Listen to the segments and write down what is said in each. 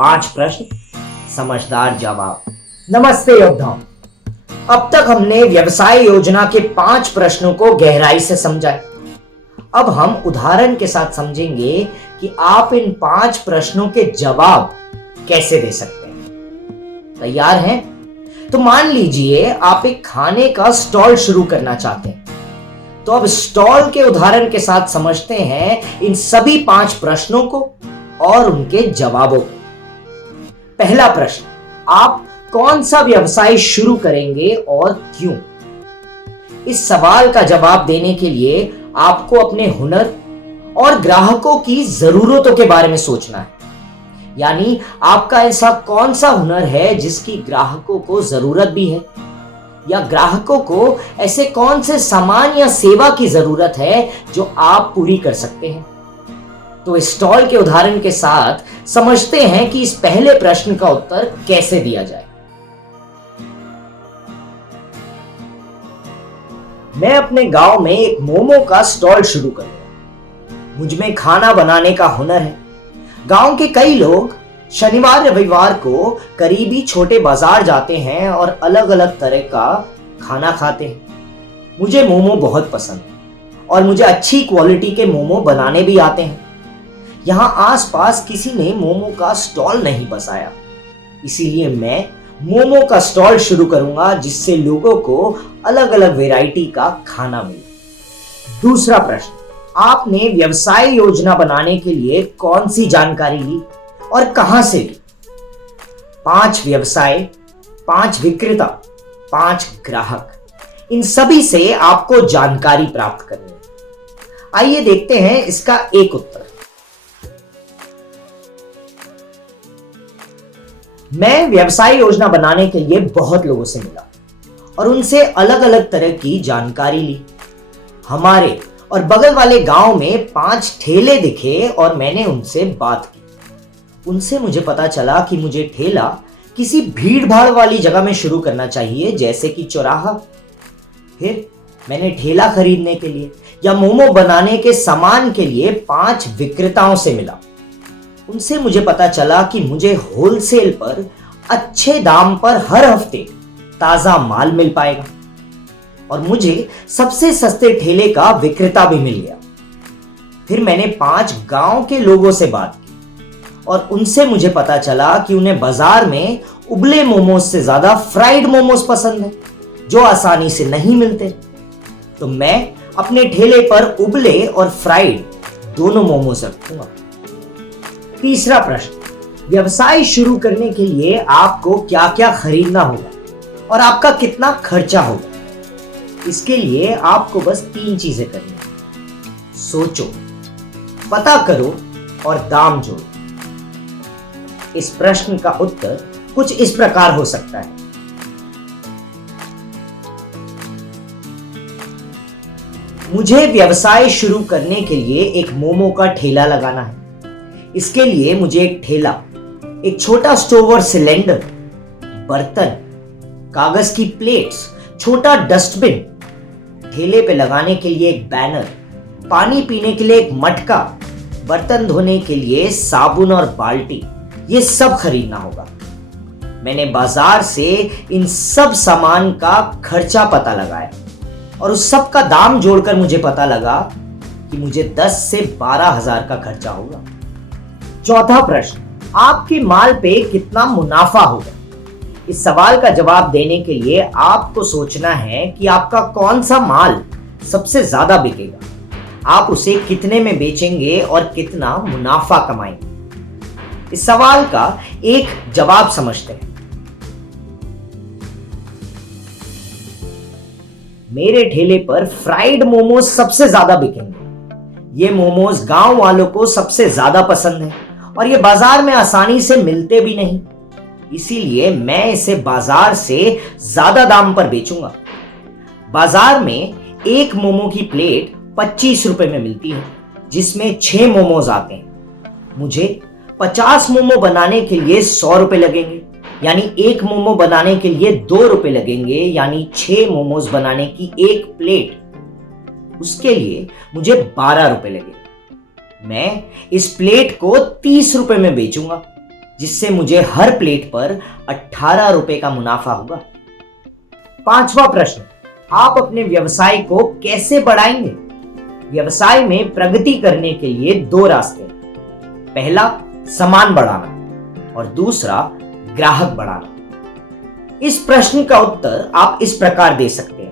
5 प्रश्न, समझदार जवाब। नमस्ते योद्धाओं। अब तक हमने व्यवसाय योजना के 5 प्रश्नों को गहराई से समझा है। अब हम उदाहरण के साथ समझेंगे कि आप इन 5 प्रश्नों के जवाब कैसे दे सकते हैं। तैयार हैं? तो मान लीजिए आप एक खाने का स्टॉल शुरू करना चाहते हैं। तो अब स्टॉल के उदाहरण के साथ समझते हैं इन सभी 5 प्रश्नों को और उनके जवाबों को। पहला प्रश्न, आप कौन सा व्यवसाय शुरू करेंगे और क्यों? इस सवाल का जवाब देने के लिए आपको अपने हुनर और ग्राहकों की जरूरतों के बारे में सोचना है। यानी आपका ऐसा कौन सा हुनर है जिसकी ग्राहकों को जरूरत भी है, या ग्राहकों को ऐसे कौन से सामान या सेवा की जरूरत है जो आप पूरी कर सकते हैं। तो स्टॉल के उदाहरण के साथ समझते हैं कि इस पहले प्रश्न का उत्तर कैसे दिया जाए। मैं अपने गांव में एक मोमो का स्टॉल शुरू करूंगा। मुझ में खाना बनाने का हुनर है। गांव के कई लोग शनिवार रविवार को करीबी छोटे बाजार जाते हैं और अलग अलग तरह का खाना खाते हैं। मुझे मोमो बहुत पसंद है और मुझे अच्छी क्वालिटी के मोमो बनाने भी आते हैं। यहां आसपास किसी ने मोमो का स्टॉल नहीं बसाया, इसीलिए मैं मोमो का स्टॉल शुरू करूंगा जिससे लोगों को अलग अलग वैरायटी का खाना मिले। दूसरा प्रश्न, आपने व्यवसाय योजना बनाने के लिए कौन सी जानकारी ली और कहां से ली? 5 व्यवसाय, 5 विक्रेता, 5 ग्राहक, इन सभी से आपको जानकारी प्राप्त करनी है। आइए देखते हैं इसका एक उत्तर। मैं व्यवसाय योजना बनाने के लिए बहुत लोगों से मिला और उनसे अलग अलग तरह की जानकारी ली। हमारे और बगल वाले गांव में 5 ठेले दिखे और मैंने उनसे बात की। उनसे मुझे पता चला कि मुझे ठेला किसी भीड़ भाड़ वाली जगह में शुरू करना चाहिए, जैसे कि चौराहा। फिर मैंने ठेला खरीदने के लिए या मोमो बनाने के सामान के लिए 5 विक्रेताओं से मिला। उनसे मुझे पता चला कि मुझे होलसेल पर अच्छे दाम पर हर हफ्ते ताजा माल मिल पाएगा और मुझे सबसे सस्ते ठेले का विक्रेता भी मिल गया। फिर मैंने 5 गांव के लोगों से बात की और उनसे मुझे पता चला कि उन्हें बाजार में उबले मोमोज से ज्यादा फ्राइड मोमोज पसंद है, जो आसानी से नहीं मिलते। तो मैं अपने ठेले पर उबले और फ्राइड दोनों मोमोज रखूंगा। तीसरा प्रश्न, व्यवसाय शुरू करने के लिए आपको क्या क्या खरीदना होगा और आपका कितना खर्चा होगा? इसके लिए आपको बस 3 चीजें करनी है। सोचो, पता करो और दाम जोड़ो। इस प्रश्न का उत्तर कुछ इस प्रकार हो सकता है। मुझे व्यवसाय शुरू करने के लिए एक मोमो का ठेला लगाना है। इसके लिए मुझे एक ठेला, एक छोटा स्टोव और सिलेंडर, बर्तन, कागज की प्लेट्स, छोटा डस्टबिन, ठेले पे लगाने के लिए एक बैनर, पानी पीने के लिए एक मटका, बर्तन धोने के लिए साबुन और बाल्टी, ये सब खरीदना होगा। मैंने बाजार से इन सब सामान का खर्चा पता लगाया और उस सब का दाम जोड़कर मुझे पता लगा कि मुझे 10 से 12 हजार का खर्चा होगा। चौथा प्रश्न, आपके माल पे कितना मुनाफा होगा? इस सवाल का जवाब देने के लिए आपको सोचना है कि आपका कौन सा माल सबसे ज्यादा बिकेगा, आप उसे कितने में बेचेंगे और कितना मुनाफा कमाएंगे। इस सवाल का एक जवाब समझते हैं। मेरे ठेले पर फ्राइड मोमोज सबसे ज्यादा बिकेंगे। ये मोमोज गांव वालों को सबसे ज्यादा पसंद है और ये बाजार में आसानी से मिलते भी नहीं, इसीलिए मैं इसे बाजार से ज्यादा दाम पर बेचूंगा। बाजार में एक मोमो की प्लेट 25 रुपए में मिलती है, जिसमें 6 मोमोज आते हैं। मुझे 50 मोमो बनाने के लिए 100 रुपए लगेंगे, यानी एक मोमो बनाने के लिए 2 रुपए लगेंगे, यानी 6 मोमोज बनाने की एक प्लेट, उसके लिए मुझे 12 रुपए लगेंगे। मैं इस प्लेट को 30 रुपए में बेचूंगा, जिससे मुझे हर प्लेट पर 18 रुपए का मुनाफा होगा। पांचवा प्रश्न, आप अपने व्यवसाय को कैसे बढ़ाएंगे? व्यवसाय में प्रगति करने के लिए दो रास्ते हैं। पहला, सामान बढ़ाना और दूसरा, ग्राहक बढ़ाना। इस प्रश्न का उत्तर आप इस प्रकार दे सकते हैं।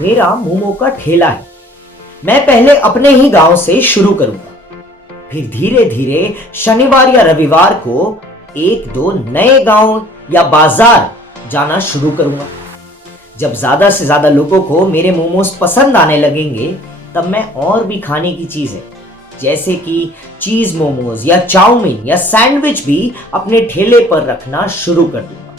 मेरा मोमो का ठेला है। मैं पहले अपने ही गांव से शुरू करूंगा, फिर धीरे धीरे शनिवार या रविवार को एक दो नए गांव या बाजार जाना शुरू करूंगा। जब ज्यादा से ज्यादा लोगों को मेरे मोमोज पसंद आने लगेंगे, तब मैं और भी खाने की चीजें जैसे कि चीज मोमोज या चाउमीन या सैंडविच भी अपने ठेले पर रखना शुरू कर दूंगा।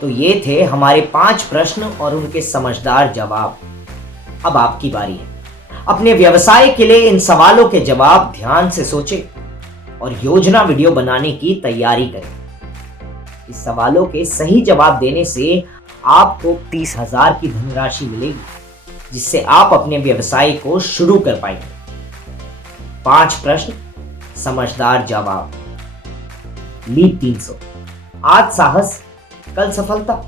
तो ये थे हमारे 5 प्रश्न और उनके समझदार जवाब। अब आपकी बारी है। अपने व्यवसाय के लिए इन सवालों के जवाब ध्यान से सोचें और योजना वीडियो बनाने की तैयारी करें। इस सवालों के सही जवाब देने से आपको 30,000 की धनराशि मिलेगी, जिससे आप अपने व्यवसाय को शुरू कर पाएंगे। 5 प्रश्न, समझदार जवाब। लीप 300। आज साहस, कल सफलता।